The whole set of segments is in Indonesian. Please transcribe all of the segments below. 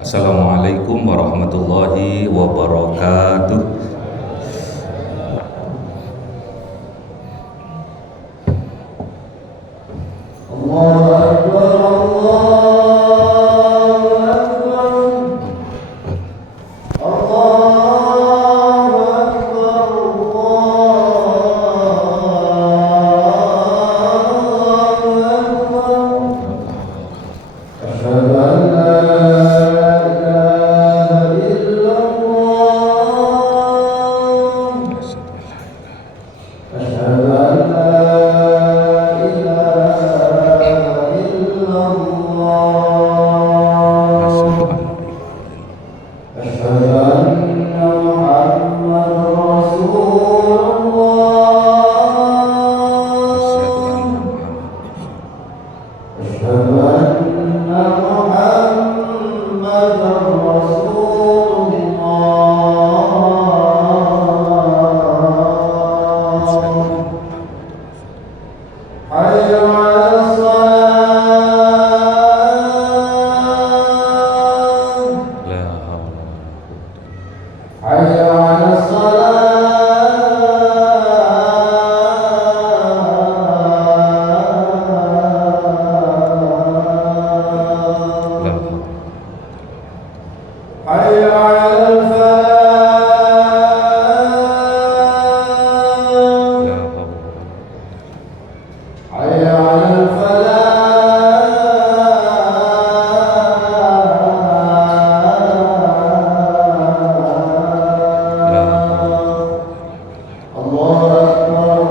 Assalamualaikum warahmatullahi wabarakatuh. Allahu Akbar, Allahu Akbar, Allahu Akbar,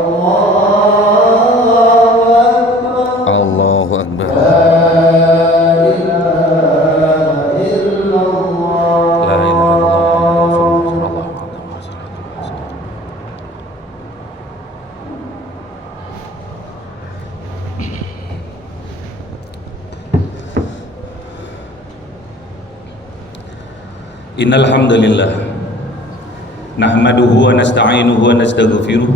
Allahu Akbar. Asyhadu an la Innal hamdalillah nahmaduhu wa nasta'inuhu wa nastaghfiruh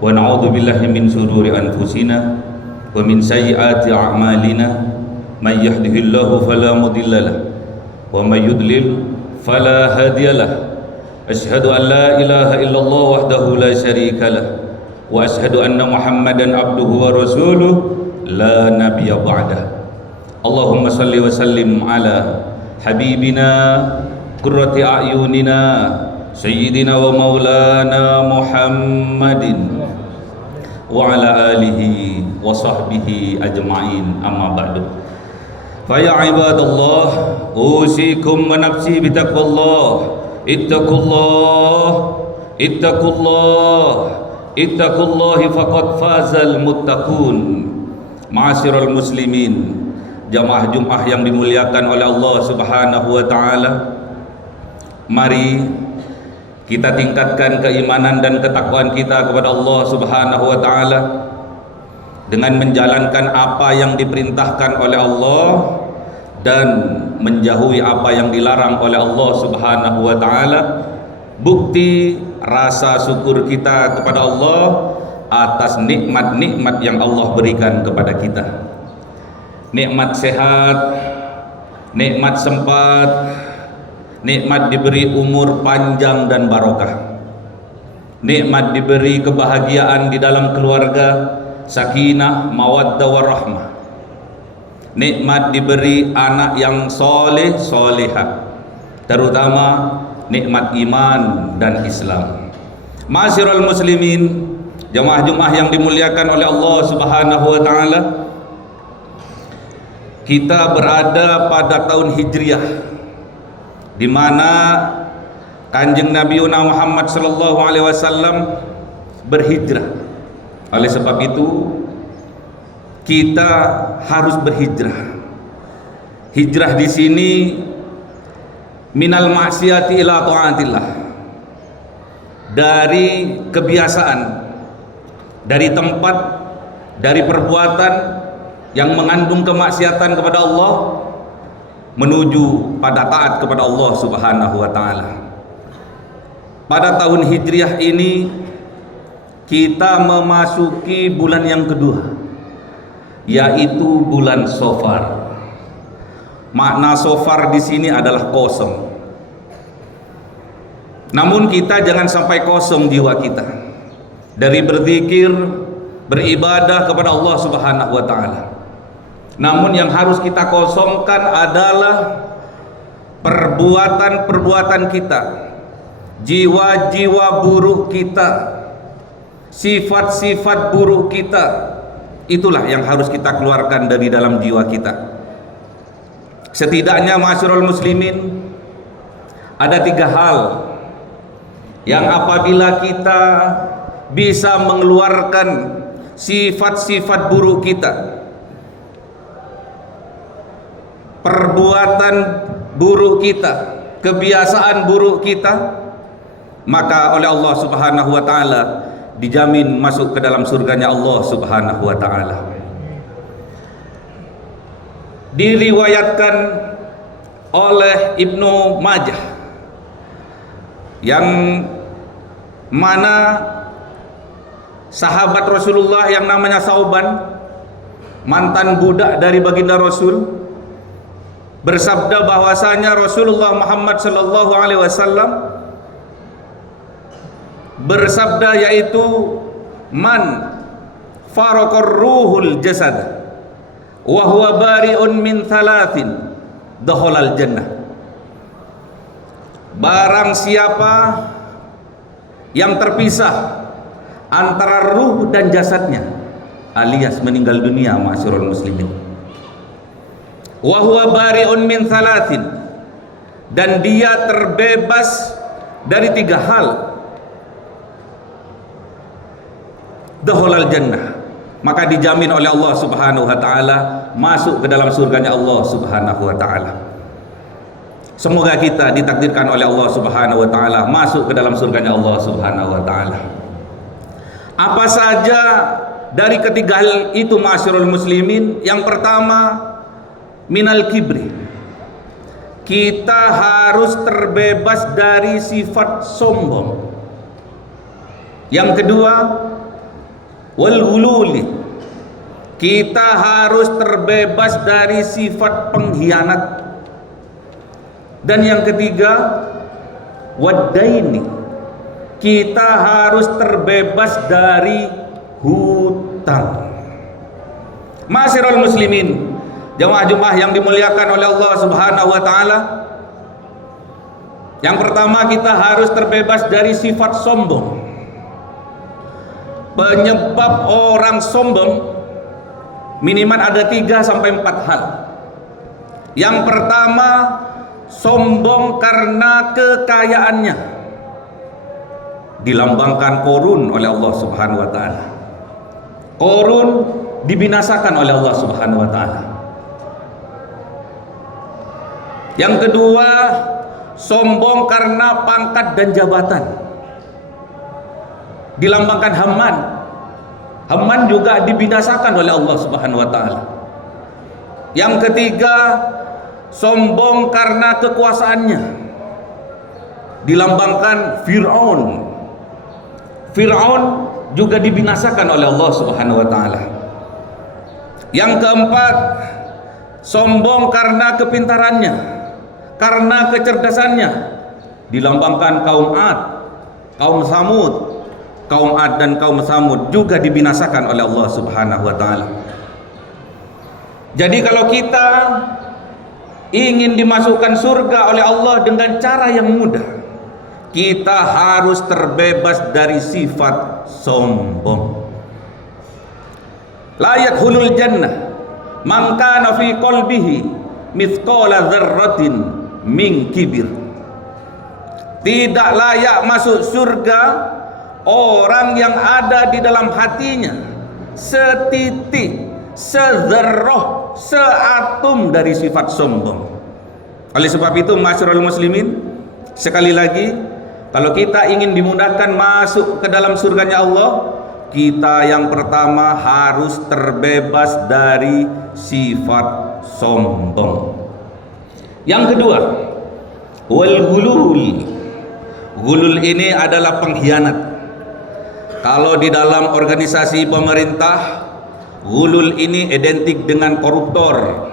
wa na'udzu billahi min shururi anfusina wa min sayyiati a'malina may yahdihillahu fala mudhillalah wa may yudlil fala hadiyalah. Asyhadu an la ilaha illallah wahdahu la syarikalah wa asyhadu anna Muhammadan abduhu wa rasuluh la nabiyya ba'dah. Allahumma salli wa sallim ala habibina qurrati a'yunina sayyidina wa maulana Muhammadin wa ala alihi wa sahbihi ajma'in, amma ba'du. Fa ya ibadallah, usikum wa nafsi bitaqwallah. Ittaqullah, ittaqullah, ittaqullahi faqad fazal muttaqun. Ma'asyiral muslimin, jamaah Jumat yang dimuliakan oleh Allah Subhanahu wa taala, mari kita tingkatkan keimanan dan ketakwaan kita kepada Allah Subhanahu wa taala dengan menjalankan apa yang diperintahkan oleh Allah dan menjauhi apa yang dilarang oleh Allah Subhanahu wa taala. Bukti rasa syukur kita kepada Allah atas nikmat-nikmat yang Allah berikan kepada kita. Nikmat sehat, nikmat sempat, nikmat diberi umur panjang dan barokah, nikmat diberi kebahagiaan di dalam keluarga, sakinah, mawaddah warahmah, nikmat diberi anak yang soleh solehah, terutama nikmat iman dan Islam. Ma'asyiral muslimin, jamaah Jumat yang dimuliakan oleh Allah Subhanahu wa taala, kita berada pada tahun Hijriah, di mana Kanjeng Nabi Muhammad sallallahu alaihi wasallam berhijrah. Oleh sebab itu kita harus berhijrah. Hijrah di sini minal maksiati ila taatillah. Dari kebiasaan, dari tempat, dari perbuatan yang mengandung kemaksiatan kepada Allah menuju pada taat kepada Allah Subhanahu wa taala. Pada tahun Hijriah ini kita memasuki bulan yang kedua, yaitu bulan Shofar. Makna Shofar di sini adalah kosong. Namun kita jangan sampai kosong jiwa kita dari berzikir, beribadah kepada Allah Subhanahu wa taala. Namun yang harus kita kosongkan adalah perbuatan-perbuatan kita, jiwa-jiwa buruk kita, sifat-sifat buruk kita. Itulah yang harus kita keluarkan dari dalam jiwa kita. Setidaknya ma'asyiral muslimin, ada 3 hal yang apabila kita bisa mengeluarkan sifat-sifat buruk kita, perbuatan buruk kita, kebiasaan buruk kita, maka oleh Allah Subhanahu wa taala dijamin masuk ke dalam surganya Allah Subhanahu wa taala. Diriwayatkan oleh Ibnu Majah yang mana sahabat Rasulullah yang namanya Sauban, mantan budak dari baginda Rasul, bersabda bahwasanya Rasulullah Muhammad sallallahu alaihi wasallam bersabda, yaitu man faraqar ruhul jasad wa huwa bari'un min thalathin dakhalal jannah. Barang siapa yang terpisah antara ruh dan jasadnya, alias meninggal dunia, ma'asyiral muslimin, wa huwa bari'un min thalathin, dan dia terbebas dari 3 hal, dakhalal jannah, maka dijamin oleh Allah Subhanahu wa taala masuk ke dalam surganya Allah Subhanahu wa taala. Semoga kita ditakdirkan oleh Allah Subhanahu wa taala masuk ke dalam surganya Allah Subhanahu wa taala. Apa saja dari ketiga hal itu, ma'asyiral muslimin? Yang pertama, minal kibri. Kita harus terbebas dari sifat sombong. Yang kedua, wal ghululi. Kita harus terbebas dari sifat pengkhianat. Dan yang ketiga, wadaini. Kita harus terbebas dari hutang. Ma'asyiral muslimin, jamaah Jumat yang dimuliakan oleh Allah Subhanahu wa taala, yang pertama kita harus terbebas dari sifat sombong. Penyebab orang sombong minimal ada 3 sampai 4 hal. Yang pertama, sombong karena kekayaannya, dilambangkan Qarun oleh Allah Subhanahu wa taala. Qarun dibinasakan oleh Allah Subhanahu wa taala. Yang kedua, sombong karena pangkat dan jabatan, dilambangkan Haman. Haman juga dibinasakan oleh Allah Subhanahu wa taala. Yang ketiga, sombong karena kekuasaannya, dilambangkan Fir'aun. Fir'aun juga dibinasakan oleh Allah Subhanahu wa taala. Yang keempat, sombong karena kepintarannya, karena kecerdasannya, dilambangkan kaum Ad, kaum Samud. Kaum Ad dan kaum Samud juga dibinasakan oleh Allah Subhanahu wa taala. Jadi kalau kita ingin dimasukkan surga oleh Allah dengan cara yang mudah, kita harus terbebas dari sifat sombong. La yadkhulul jannah man kana fi qalbihi mithqala dzarratin min kibir. Tidak layak masuk surga orang yang ada di dalam hatinya setitik, sedzerroh, seatom dari sifat sombong. Oleh sebab itu, ma'asyiral muslimin, sekali lagi, kalau kita ingin dimudahkan masuk ke dalam surganya Allah, kita yang pertama harus terbebas dari sifat sombong. Yang kedua, wal ghulul. Ghulul ini adalah pengkhianat. Kalau di dalam organisasi pemerintah, ghulul ini identik dengan koruptor.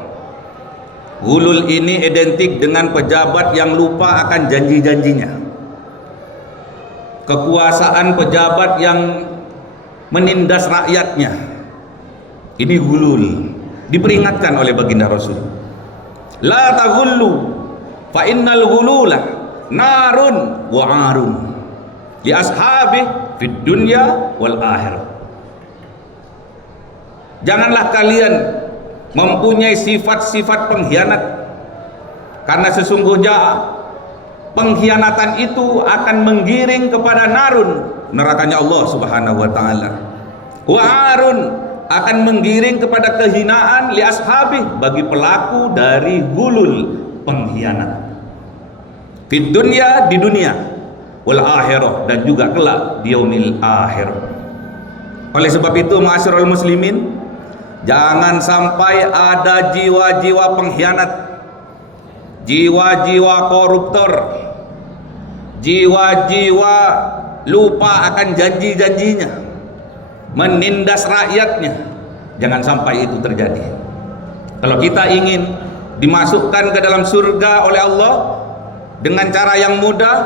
Ghulul ini identik dengan pejabat yang lupa akan janji-janjinya. Kekuasaan pejabat yang menindas rakyatnya. Ini ghulul. Diperingatkan oleh baginda Rasul. La taghullu fa innal ghulula narun wa arun li ashabi fid dunya wal akhirah. Janganlah kalian mempunyai sifat-sifat pengkhianat, karena sesungguhnya pengkhianatan itu akan menggiring kepada narun, nerakanya Allah Subhanahu wa taala. Wa arun, akan menggiring kepada kehinaan li ashabi, bagi pelaku dari ghulul, pengkhianat. Fid dunya, di dunia, wal akhirah, dan juga kelak di yaumil akhir. Oleh sebab itu, ma'asyiral muslimin, jangan sampai ada jiwa-jiwa pengkhianat, jiwa-jiwa koruptor, jiwa-jiwa lupa akan janji-janjinya, menindas rakyatnya. Jangan sampai itu terjadi. Kalau kita ingin dimasukkan ke dalam surga oleh Allah dengan cara yang mudah,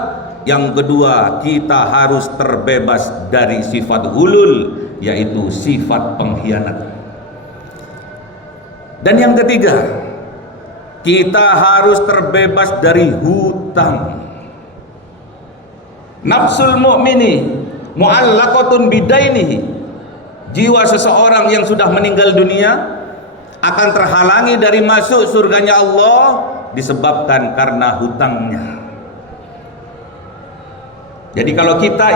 yang kedua, kita harus terbebas dari sifat ghulul, yaitu sifat pengkhianat. Dan yang ketiga, kita harus terbebas dari hutang. Nafsul mu'mini mu'allaqatun bidainihi. Jiwa seseorang yang sudah meninggal dunia akan terhalangi dari masuk surganya Allah disebabkan karena hutangnya. Jadi kalau kita